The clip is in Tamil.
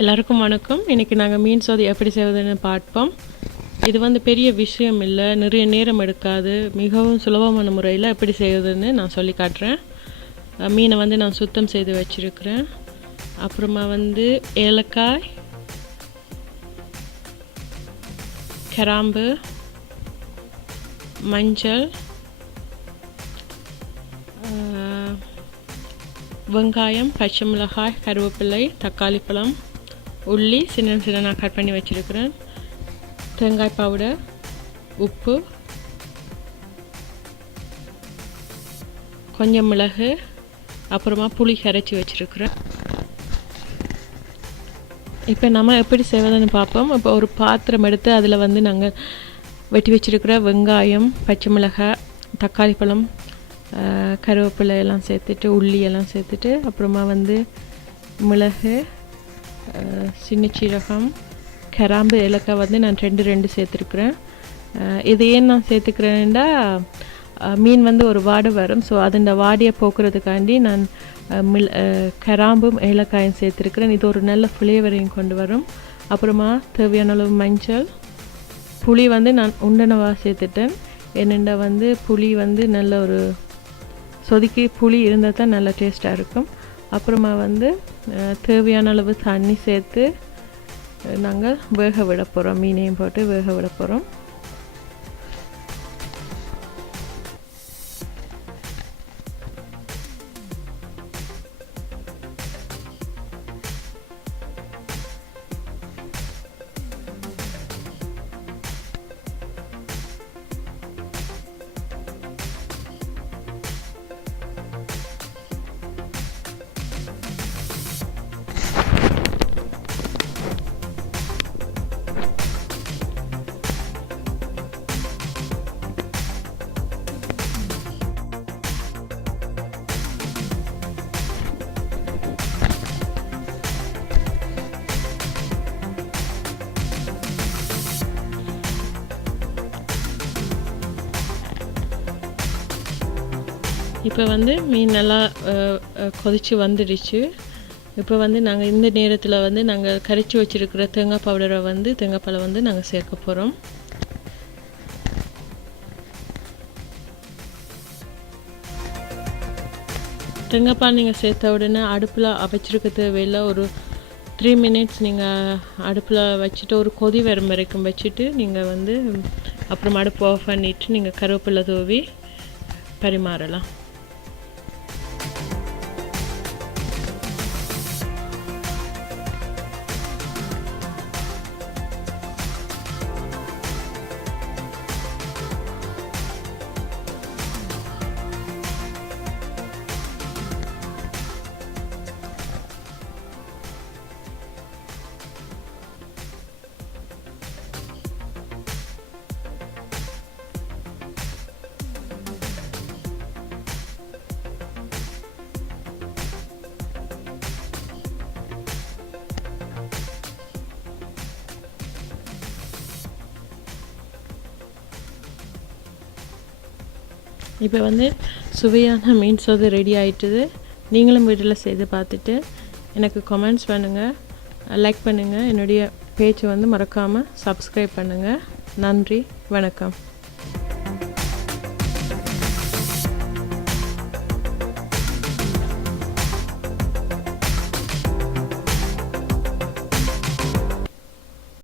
எல்லாருக்கும் வணக்கம். இன்றைக்கி நாங்கள் மீன் சோதி எப்படி செய்வதுன்னு பார்ப்போம். இது வந்து பெரிய விஷயம் இல்லை, நிறைய நேரம் எடுக்காது, மிகவும் சுலபமான முறையில் எப்படி செய்வதுன்னு நான் சொல்லி காட்டுறேன். மீனை வந்து நான் சுத்தம் செய்து வச்சுருக்கிறேன். அப்புறமா வந்து ஏலக்காய், கிராம்பு, மஞ்சள், வெங்காயம், பச்சை மிளகாய், கருவேப்பிலை, தக்காளி பழம், உள்ளி சின்ன சின்ன கட் பண்ணி வச்சுருக்கிறேன், தேங்காய் பவுடர், உப்பு, கொஞ்சம் மிளகு, அப்புறமா புளி கரைச்சி வச்சுருக்கிறேன். இப்போ நம்ம எப்படி செய்வதுன்னு பார்ப்போம். இப்போ ஒரு பாத்திரம் எடுத்து அதில் வந்து நாங்கள் வெட்டி வச்சுருக்கிற வெங்காயம், பச்சை மிளகாய், தக்காளி பழம், கருவேப்பிலை எல்லாம் சேர்த்துட்டு, உள்ளி எல்லாம் சேர்த்துட்டு, அப்புறமா வந்து மிளகு, சின்ன சீரகம், கிராம்பு, ஏலக்காய் வந்து நான் ரெண்டு சேர்த்துருக்குறேன். இது ஏன் நான் சேர்த்துக்கிறேன்னா மீன் வந்து ஒரு வாடை வரும். ஸோ அதோட வாடியை போக்குறதுக்காண்டி நான் கிராம்பும் ஏலக்காயும் சேர்த்துருக்கிறேன். இது ஒரு நல்ல ஃப்ளேவரையும் கொண்டு வரும். அப்புறமா தேவையான அளவு மஞ்சள், புளி வந்து நான் உண்டனவாக சேர்த்துட்டேன். என்னென்னா வந்து புளி வந்து நல்ல ஒரு சொதுக்கி புளி இருந்தால் தான் நல்லா டேஸ்ட்டாக இருக்கும். அப்புறமா வந்து தேவையான அளவு தண்ணி சேர்த்து நாங்கள் வேக விட போகிறோம். மீனையும் போட்டு வேக விட போகிறோம். இப்போ வந்து மீன் நல்லா கொதித்து வந்துடுச்சு. இப்போ வந்து நாங்கள் இந்த நேரத்தில் வந்து நாங்கள் கரைச்சி வச்சுருக்கிற தேங்காய் பவுடரை வந்து தேங்காய் பாலை வந்து நாங்கள் சேர்க்க போகிறோம். தேங்காய் பால் நீங்கள் சேர்த்த உடனே அடுப்பில் வச்சுருக்க தேவையில்லை. ஒரு 3 மினிட்ஸ் நீங்கள் அடுப்பில் வச்சுட்டு ஒரு கொதி வரும் வரைக்கும் வச்சுட்டு நீங்கள் வந்து அப்புறம் அடுப்பு ஆஃப் பண்ணிவிட்டு நீங்கள் கருவேப்பிலை தூவி பரிமாறலாம். இப்போ வந்து சுவையான மீன் சோறு ரெடி ஆகிட்டுது. நீங்களும் வீட்டில் செய்து பார்த்துட்டு எனக்கு கமெண்ட்ஸ் பண்ணுங்கள், லைக் பண்ணுங்கள். என்னுடைய பேஜை வந்து மறக்காமல் சப்ஸ்கிரைப் பண்ணுங்கள். நன்றி, வணக்கம்.